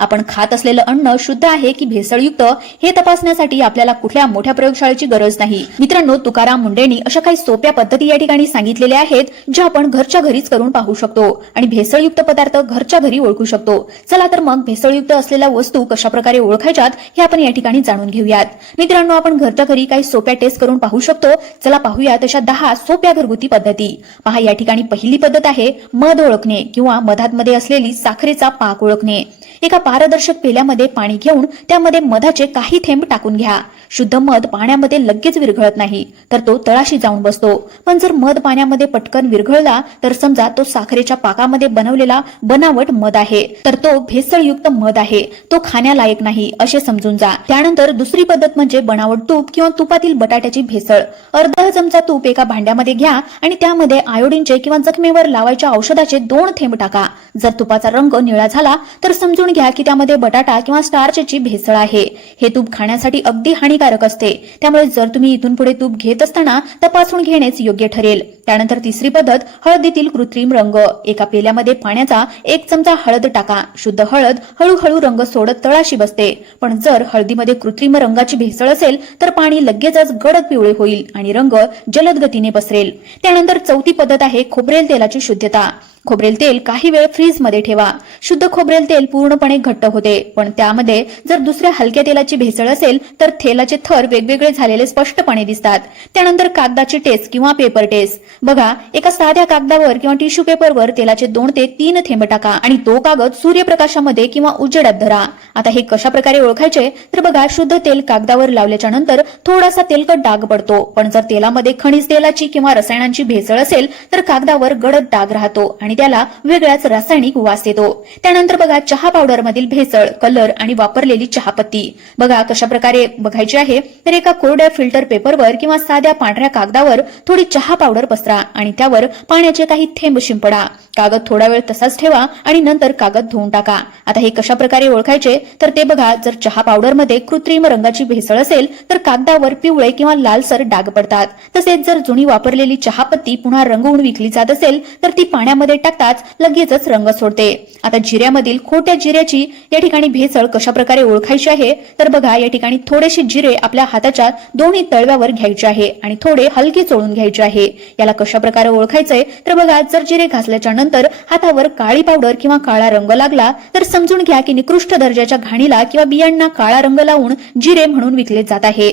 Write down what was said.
आपण खात असलेलं अन्न शुद्ध आहे की भेसळयुक्त हे तपासण्यासाठी आपल्याला कुठल्या मोठ्या प्रयोगशाळेची गरज नाही। मित्रांनो, तुकाराम मुंडेंनी अशा काही सोप्या पद्धती या ठिकाणी सांगितलेल्या आहेत ज्या आपण घरच्या घरीच करून पाहू शकतो आणि भेसळयुक्त पदार्थ घरच्या घरी ओळखू शकतो। चला तर मग भेसळयुक्त असलेल्या वस्तू कशा प्रकारे ओळखायच्यात हे आपण या ठिकाणी जाणून घेऊयात। मित्रांनो, आपण घरच्या घरी काही सोप्या टेस्ट करून पाहू शकतो। चला पाहूया तशा 10 सोप्या घरगुती पद्धती। पहा, या ठिकाणी पहिली पद्धत आहे मध ओळखणे किंवा मधामध्ये असलेली साखरेचा पाक ओळखणे। एका पारदर्शक पेल्यामध्ये पाणी घेऊन त्यामध्ये मधाचे काही थेंब टाकून घ्या। शुद्ध मध पाण्यामध्ये लगेच विरघळत नाही, तर तो तळाशी जाऊन बसतो। पण जर मध पाण्यामध्ये पटकन विरघळला तर समजा तो साखरेच्या पाकामध्ये बनवलेला बनावट मध आहे, तर तो भेसळयुक्त मध आहे, तो खाण्यालायक नाही असे समजून जा। त्यानंतर दुसरी पद्धत म्हणजे बनावट तूप किंवा तुपातील बटाट्याची भेसळ। अर्धा चमचा तूप एका भांड्यामध्ये घ्या आणि त्यामध्ये आयोडीनचे किंवा जखमेवर लावायच्या औषधाचे 2 थेंब टाका। जर तुपाचा रंग निळा झाला तर समजून घ्या की त्यामध्ये बटाटा किंवा स्टार्चची भेसळ आहे। हे तूप खाण्यासाठी अगदी हानिकारक असते, त्यामुळे जर तुम्ही इथून पुढे तूप घेत असताना तपासून घेणेच योग्य ठरेल। त्यानंतर तिसरी पद्धत हळदीतील कृत्रिम रंग। एका पेल्यामध्ये पाण्याचा 1 चमचा हळद टाका। शुद्ध हळद हळूहळू रंग सोडत तळाशी बसते, पण जर हळदीमध्ये कृत्रिम रंगाची भेसळ असेल तर पाणी लगेचच गडद पिवळे होईल आणि रंग जलद गतीने पसरेल। त्यानंतर चौथी पद्धत आहे खोबरेल तेलाची शुद्धता। खोबरेल तेल काही वेळ फ्रीज मध्ये ठेवा। शुद्ध खोबरेल तेल पूर्णपणे घट्ट होते, पण त्यामध्ये जर दुसऱ्या हलक्या तेलाची भेसळ असेल तर तेलाचे थर वेगवेगळे झालेले स्पष्टपणे दिसतात। त्यानंतर कागदाची टेस्ट किंवा पेपर टेस्ट। बघा, एका साध्या कागदावर किंवा टिश्यू पेपरवर तेलाचे 2 ते 3 थेंब टाका आणि तो कागद सूर्यप्रकाशामध्ये किंवा उजेडात धरा। आता हे कशा प्रकारे ओळखायचे तर बघा, शुद्ध तेल कागदावर लावल्याच्या नंतर थोडासा तेलकट डाग पडतो, पण जर तेलामध्ये खनिज तेलाची किंवा रसायनांची भेसळ असेल तर कागदावर गडद डाग राहतो आणि त्याला वेगळाच रासायनिक वास येतो। त्यानंतर बघा, चहा पावडर मधील भेसळ, कलर आणि वापरलेली चहापत्ती। बघा कशा प्रकारे बघायची आहे तर एका कोरड्या फिल्टर पेपरवर किंवा साध्या पांढऱ्या कागदावर थोडी चहा पावडर पसरा आणि त्यावर पाण्याचे काही थेंब शिंपडा। कागद थोडा वेळ तसाच ठेवा आणि नंतर कागद धुवून टाका। आता हे कशा प्रकारे ओळखायचे तर ते बघा, जर चहा पावडर मध्ये कृत्रिम रंगाची भेसळ असेल तर कागदावर पिवळे किंवा लालसर डाग पडतात। तसेच जर जुनी वापरलेली चहापत्ती पुन्हा रंगवून विकली जात असेल तर ती पाण्यामध्ये टाकताच लगेचच रंग सोडते। आता जिऱ्यामधील खोट्या जिऱ्याची या ठिकाणी भेसळ कशा प्रकारे ओळखायची आहे तर बघा, या ठिकाणी थोडेसे जिरे आपल्या हाताच्या दोन्ही तळव्यावर घ्यायचे आहे आणि थोडे हलके चोळून घ्यायचे आहे। याला कशा प्रकारे ओळखायचंय तर बघा, जर जिरे घासल्याच्या नंतर हातावर काळी पावडर किंवा काळा रंग लागला तर समजून घ्या की निकृष्ट दर्जाच्या घाणीला किंवा बियांना काळा रंग लावून जिरे म्हणून विकले जात आहे।